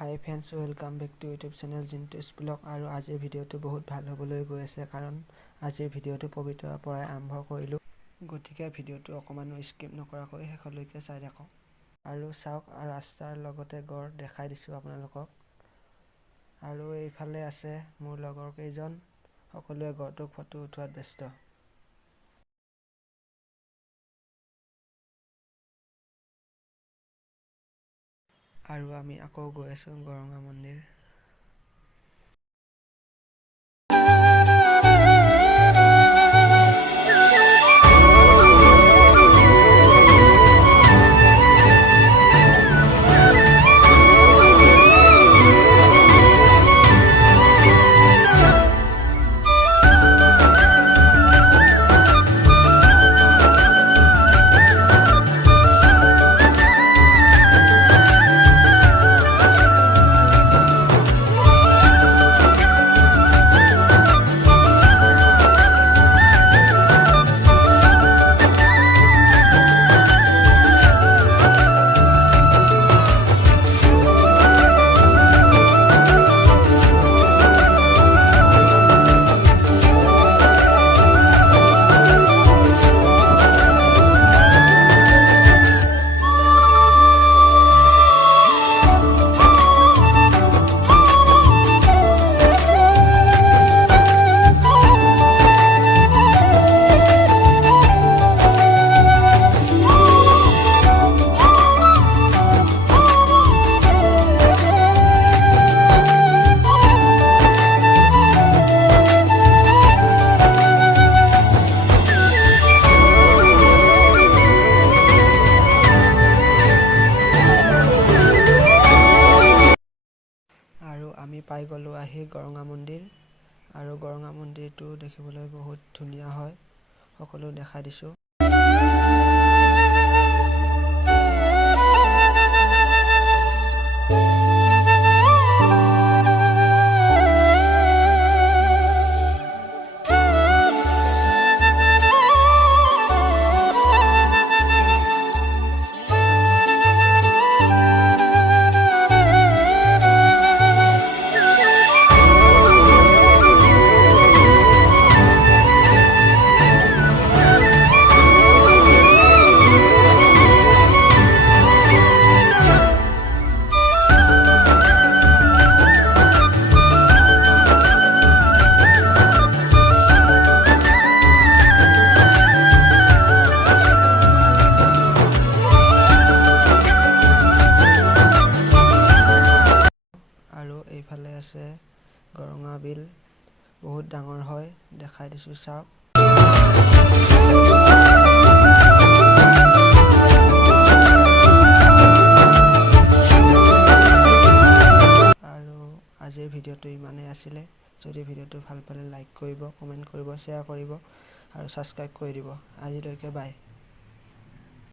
High friends, welcome back to YouTube channel Jintu's vlog. আৰু আজিৰ ভিডিঅ'টো বহুত ভাল হ'বলৈ গৈ আছে, কাৰণ আজিৰ ভিডিঅ'টো পবিত্ৰৰ পৰাই আৰম্ভ কৰিলোঁ। গতিকে ভিডিঅ'টো অকণমানো স্কিপ নকৰাকৈ শেষলৈকে চাই থাকক। আৰু চাওক, ৰাস্তাৰ লগতে গড় দেখাই দিছোঁ আপোনালোকক। আৰু এইফালে আছে মোৰ লগৰ কেইজন, সকলোৱে গড়টোক ফটো উঠোৱাত ব্যস্ত। আৰু আমি আকৌ গৈ আছোঁ গৰঙা মন্দিৰ। আৰু আমি পাই গ'লোঁ আহি গৰঙা মন্দিৰ। আৰু গৰঙা মন্দিৰটো দেখিবলৈ বহুত ধুনীয়া হয়, সকলো দেখাই দিছোঁ। আৰু এইফালে আছে গৰঙা বিল, বহুত ডাঙৰ হয়, দেখাই দিছোঁ চাওক। আৰু আজিৰ ভিডিঅ'টো ইমানেই আছিলে। যদি ভিডিঅ'টো ভাল পালে লাইক কৰিব, কমেণ্ট কৰিব, শ্বেয়াৰ কৰিব আৰু ছাবস্ক্ৰাইব কৰি দিব। আজিলৈকে বাই।